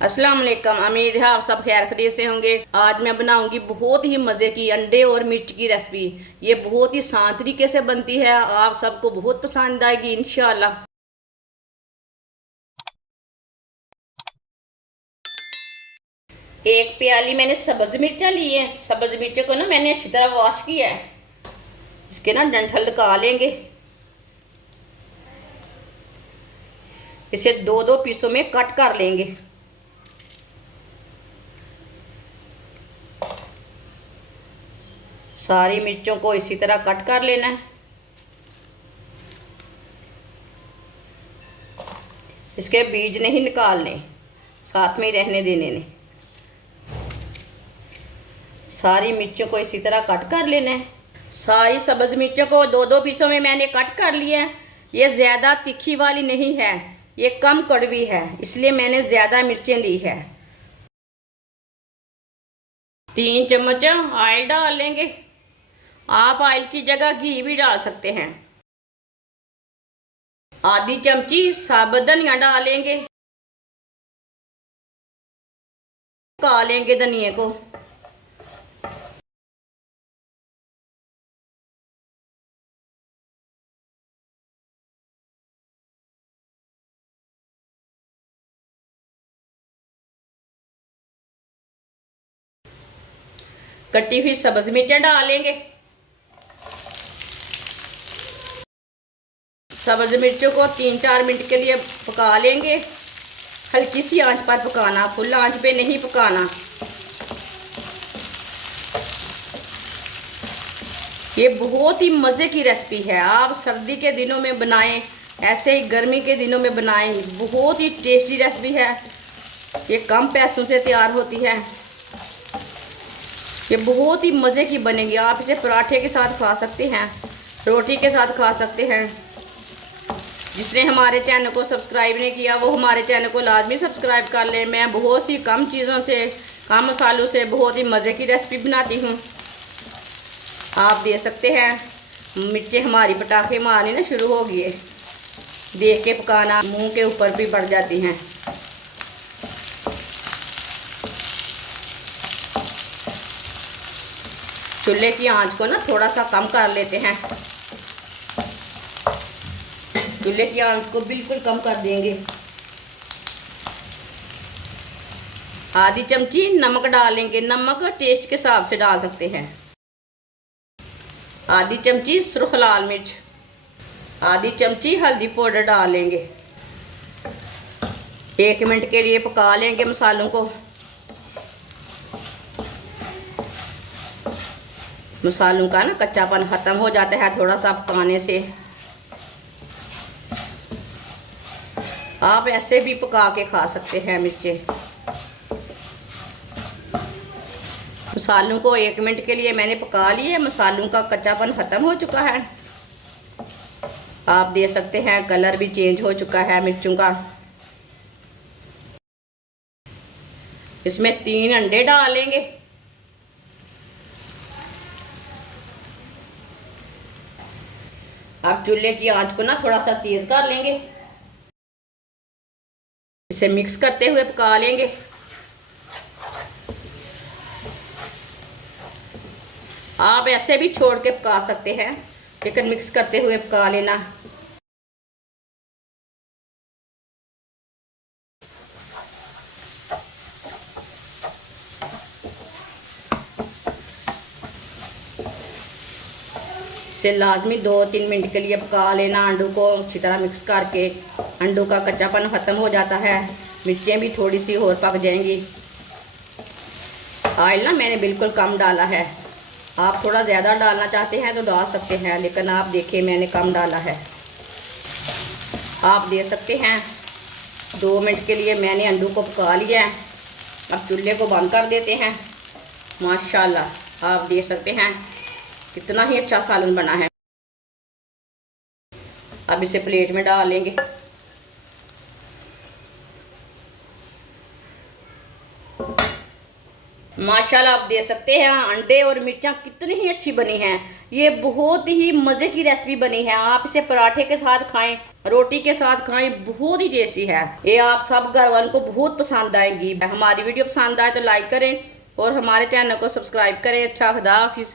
अस्सलाम वालेकुम। उम्मीद है आप सब खैर खैरियत से होंगे। आज मैं बनाऊंगी बहुत ही मज़े की अंडे और मिर्च की रेसिपी। ये बहुत ही आसान तरीके से बनती है, आप सबको बहुत पसंद आएगी इंशाल्लाह। एक प्याली मैंने सब्ज मिर्चा ली है। सब्ज मिर्च को ना मैंने अच्छी तरह वॉश किया है। इसके ना डंठल निकाल लेंगे। इसे दो दो पीसों में कट कर लेंगे। सारी मिर्चों को इसी तरह कट कर लेना है। इसके बीज नहीं निकालने, साथ में ही रहने देने ने। सारी मिर्चों को इसी तरह कट कर लेना है। सारी सब्ज मिर्चों को दो दो पीसों में मैंने कट कर लिया है। ये ज़्यादा तीखी वाली नहीं है, ये कम कड़वी है, इसलिए मैंने ज़्यादा मिर्चें ली है। 3 चम्मच ऑयल डाल लेंगे। आप ऑयल की जगह घी भी डाल सकते हैं। आधी चमची साबुत धनिया डालेंगे। पका लेंगे धनिया को। कटी हुई सब्ज मिर्चें डालेंगे। सब्ज मिर्चों को 3-4 मिनट के लिए पका लेंगे। हल्की सी आंच पर पकाना, फुल आंच पे नहीं पकाना। ये बहुत ही मज़े की रेसिपी है, आप सर्दी के दिनों में बनाएं, ऐसे ही गर्मी के दिनों में बनाएं। बहुत ही टेस्टी रेसिपी है। ये कम पैसों से तैयार होती है। ये बहुत ही मज़े की बनेगी। आप इसे पराठे के साथ खा सकते हैं, रोटी के साथ खा सकते हैं। जिसने हमारे चैनल को सब्सक्राइब नहीं किया वो हमारे चैनल को लाजमी सब्सक्राइब कर ले। मैं बहुत सी कम चीज़ों से, कम मसालों से बहुत ही मज़े की रेसिपी बनाती हूँ। आप देख सकते हैं मिर्चें हमारी पटाखे मारनी ना शुरू हो गई है। देख के पकाना, मुंह के ऊपर भी पड़ जाती हैं। चूल्हे की आंच को ना थोड़ा सा कम कर लेते हैं। चूल्हे की आंच को बिल्कुल कम कर देंगे। आधी चमची नमक डालेंगे। नमक टेस्ट के हिसाब से डाल सकते हैं। आधी चमची सुर्ख लाल मिर्च, आधी चमची हल्दी पाउडर डालेंगे। 1 मिनट के लिए पका लेंगे मसालों को। मसालों का ना कच्चापन ख़त्म हो जाता है थोड़ा सा पकाने से। आप ऐसे भी पका के खा सकते हैं मिर्चें। मसालों को 1 मिनट के लिए मैंने पका लिए। मसालों का कच्चापन ख़त्म हो चुका है। आप देख सकते हैं कलर भी चेंज हो चुका है मिर्चों का। इसमें 3 अंडे डालेंगे। आप चूल्हे की आंच को ना थोड़ा सा तेज कर लेंगे। इसे मिक्स करते हुए पका लेंगे। आप ऐसे भी छोड़ के पका सकते हैं, लेकिन मिक्स करते हुए पका लेना। इसे लाजमी 2-3 मिनट के लिए पका लेना। अंडों को अच्छी तरह मिक्स करके अंडों का कच्चापन ख़त्म हो जाता है। मिर्चें भी थोड़ी सी और पक जाएंगी। ऑयल ना मैंने बिल्कुल कम डाला है। आप थोड़ा ज़्यादा डालना चाहते हैं तो डाल सकते हैं, लेकिन आप देखिए मैंने कम डाला है। आप दे सकते हैं 2 मिनट के लिए मैंने अंडों को पका लिया है। अब चूल्हे को बंद कर देते हैं। माशाल्लाह आप देख सकते हैं कितना ही अच्छा सालन बना है। अब इसे प्लेट में डाल लेंगे। माशाल्लाह आप देख सकते हैं अंडे और मिर्चा कितनी ही अच्छी बनी हैं। ये बहुत ही मज़े की रेसिपी बनी है। आप इसे पराठे के साथ खाएं, रोटी के साथ खाएं, बहुत ही टेस्टी है ये। आप सब घर वालों को बहुत पसंद आएगी। हमारी वीडियो पसंद आए तो लाइक करें और हमारे चैनल को सब्सक्राइब करें। अच्छा, खुदा हाफिज़।